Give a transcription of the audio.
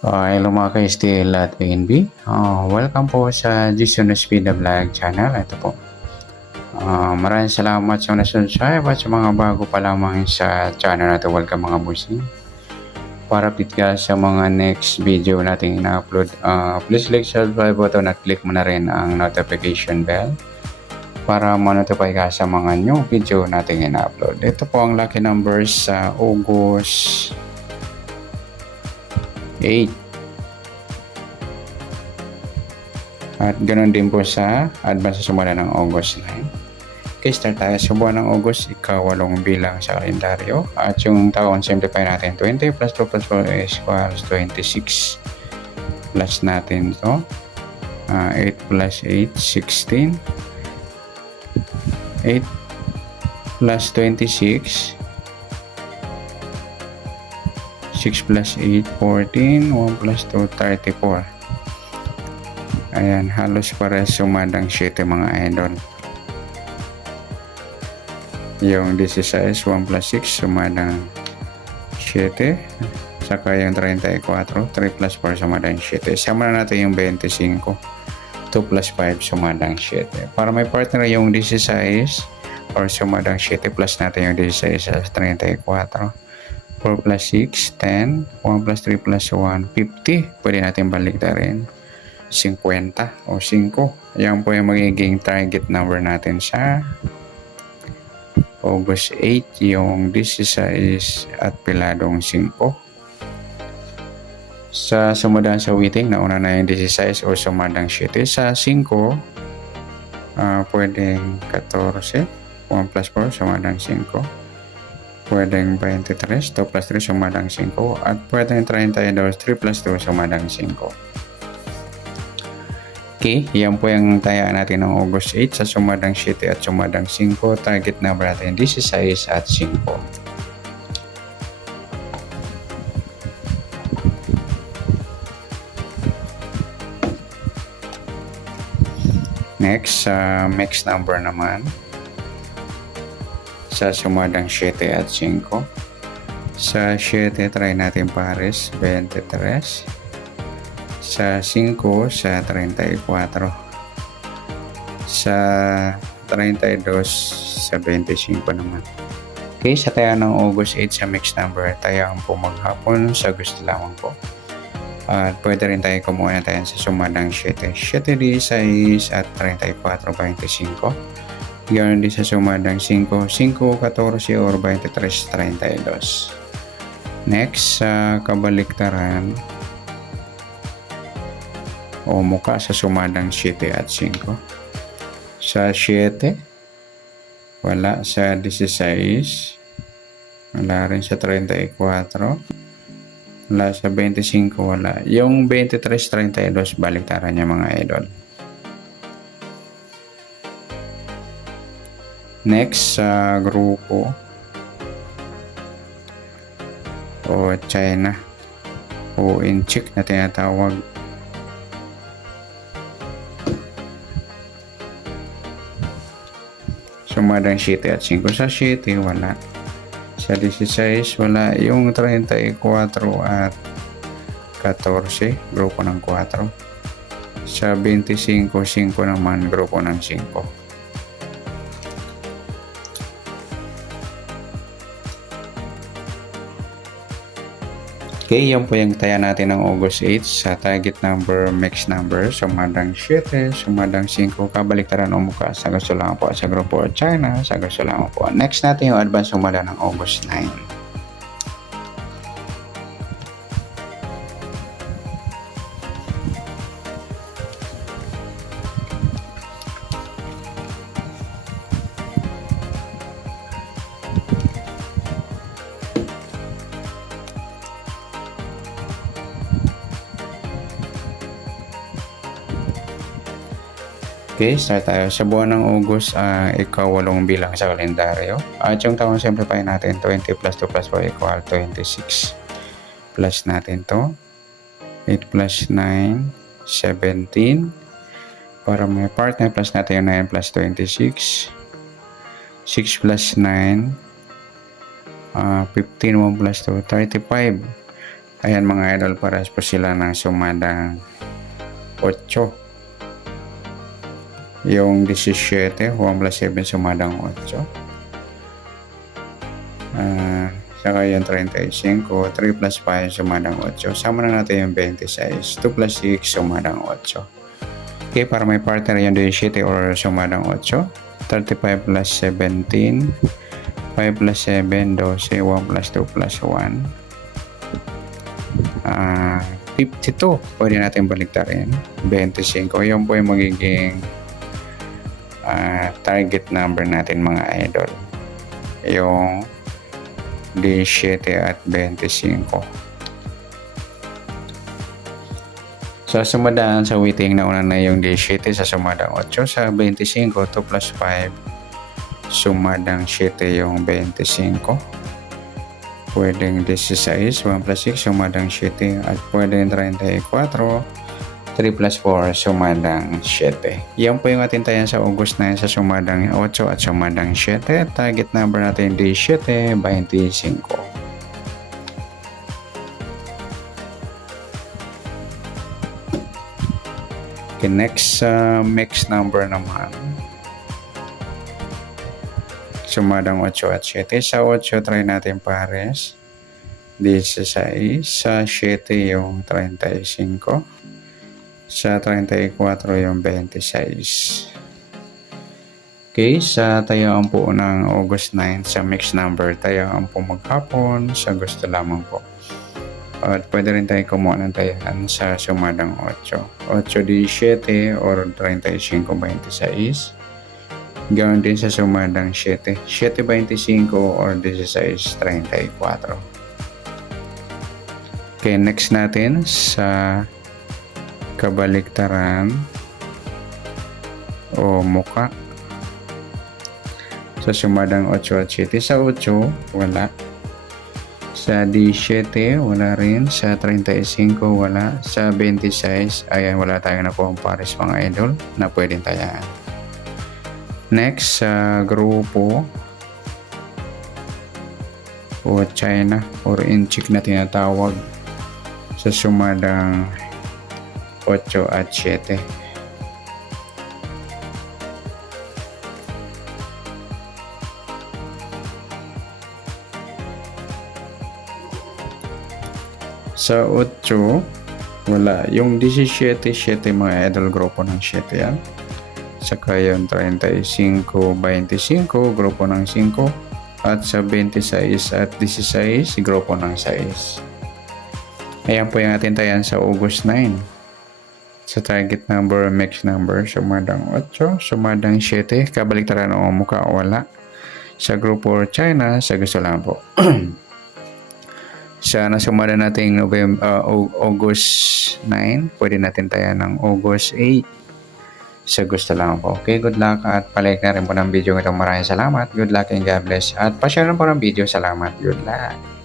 Hello mga ka-STL at PNB. Welcome po sa Jason Speed Vlog channel. Ito po. Maraming salamat sa subscribe at sa mga bago pa lamang sa channel na ito. Welcome mga bossing. Para update ka sa mga next video natin ina-upload, please click subscribe button at click mo na rin ang notification bell para ma-notify ka sa mga new video natin ina-upload. Ito po ang lucky numbers sa August 8. At ganoon din po sa advance sa sumula ng August 9. Okay, start tayo sa buwan ng August, ika-8 bilang sa kalendaryo. At yung taon, simplify natin. 20 plus 2 plus 4 is equals 26. Plus natin to. 8 plus 8, 16. 8 plus 26. 6 plus 8, 14. 1 plus 2, 34. Ayan, halos para sumadang 7 mga idol. Yung 16, 1 plus 6, sumadang 7. Saka yung 34, 3 plus 4, sumadang 7. Sama na natin yung 25. 2 plus 5, sumadang 7. Para may partner yung 16, or sumadang 7 plus natin yung 16 sa 34. 4 plus 6, 10. 1 plus 3 plus 1, 50. Pwede natin balik na rin. 50 o 5. Yan po yung magiging target number natin sa August 8. Yung 16 at piladong 5. Sa sumadang sa waiting, nauna na yung 16 o sumadang 7. Sa 5, pwedeng 14. 1 plus 4, sumadang 5. Pwedeng 23, 2 plus 3, sumadang 5. At pwedeng 32, 3 plus 2, sumadang 5. Okay, yan po yung tayaan natin ng August 8 sa sumadang 7 at sumadang 5. Target number natin 16 at 5. Next, mix number naman. Sa sumadang 7 at 5. Sa 7, try natin pares, 23. Sa 5, sa 34. Sa 32, sa 25 naman. Okay, sa taya ng August 8 sa mix number, taya ang po maghapon sa gusto lamang po. At pwede rin tayo kumuha na tayo sa sumadang 7. 7 16 at 34, 25. Ganoon din sa sumadang 5, 5, 14 or 23, 32. Next, sa kabaliktaran o muka sa sumadang 7 at 5. Sa 7, wala. Sa 16, wala rin. Sa 34, wala. Sa 25, wala. Yung 23, 32, baliktaran niya mga idol. Next, sa grupo o China o Inchik na tinatawag. Sumadang 7 at 5. Sa 7, wala. Sa 16, wala. Yung 34 at 14, grupo ng 4. Sa 25, 5 naman, grupo ng 5. Okay, yan po yung taya natin ng August 8 sa target number, mix number, sumadang 7, sumadang 5, kabaliktaran o muka sa gusto lang po sa grupo China, sa gusto lang po. Next natin yung advance sumada ng August 9. Okay, start tayo. Sa buwan ng August, ika-8 bilang sa kalendaryo. At yung taon simplify natin, 20 plus 2 plus 4 equal 26. Plus natin to. 8 plus 9, 17. Para may partner, plus natin yung 9 plus 26. 6 plus 9, 15, 1 plus 2, 35. Ayan mga idol, pares po sila ng sumadang 8. Yung 17, 1 plus 7 sumadang 8. Saka yung 35, 3 plus 5 sumadang 8. Sama na natin yung 26, 2 plus 6 sumadang 8. Okay, para may partner yung 17 or sumadang 8. 35 plus 17, 5 plus 7, 12, 1 plus 2 plus 1. 52, pwede natin baliktarin. 25, yun po yung magiging target number natin mga idol. Yung 17 at 25. So, sumadaan sa waiting na una na yung 17 sa sumadang 8. Sa 25, 2 plus 5, sumadang 7 yung 25. Pwedeng 16, 1 plus 6, sumadang 7. At pwedeng 34, 3 plus 4, sumadang 7. Yan po yung ating tayan sa August 9 sa sumadang 8 at sumadang 7. Target number natin 17, 25. Okay, next mix number naman. Sumadang 8 at 7. Sa 8, try natin pares. 16. Sa 7 yung 35. Sa 34 yung 26. Okay, sa tayaan po ng August 9 sa mix number, tayaan po maghapon sa gusto lamang po. At pwede rin tayo kumuha ng tayaan sa sumadang 8. 8-17 or 35-26. Gawin din sa sumadang 7. 7-25 or 16-34. Okay, next natin sa kabaliktaran o muka. Sa sumadang 8 at 7. Sa 8, wala. Sa 17, wala rin. Sa 35, wala. Sa 26, ayan, wala tayong nakuha pares mga idol na pwedeng tayaan. Next, sa grupo o China or inchik na tinatawag sa sumadang 8 at 7. Sa 8, wala. Yung 17, 7 mga idol, grupo ng 7 yan. Saka yung 35-25, grupo ng 5. At sa 26 at 16, grupo ng 6. Ayan po yung ating tayan sa August 9. Sa target number, mix number, sumadang 8, sumadang 7, kabaliktaran o mukha wala. Sa grupo China, sa gusto lang po. Sa nasumada nating August 9, pwede natin tayo ng August 8. Sa gusto lang po. Okay, good luck at palike na rin po ng video ito. Maraming salamat. Good luck and God bless. At pa-share na po ng video. Salamat. Good luck.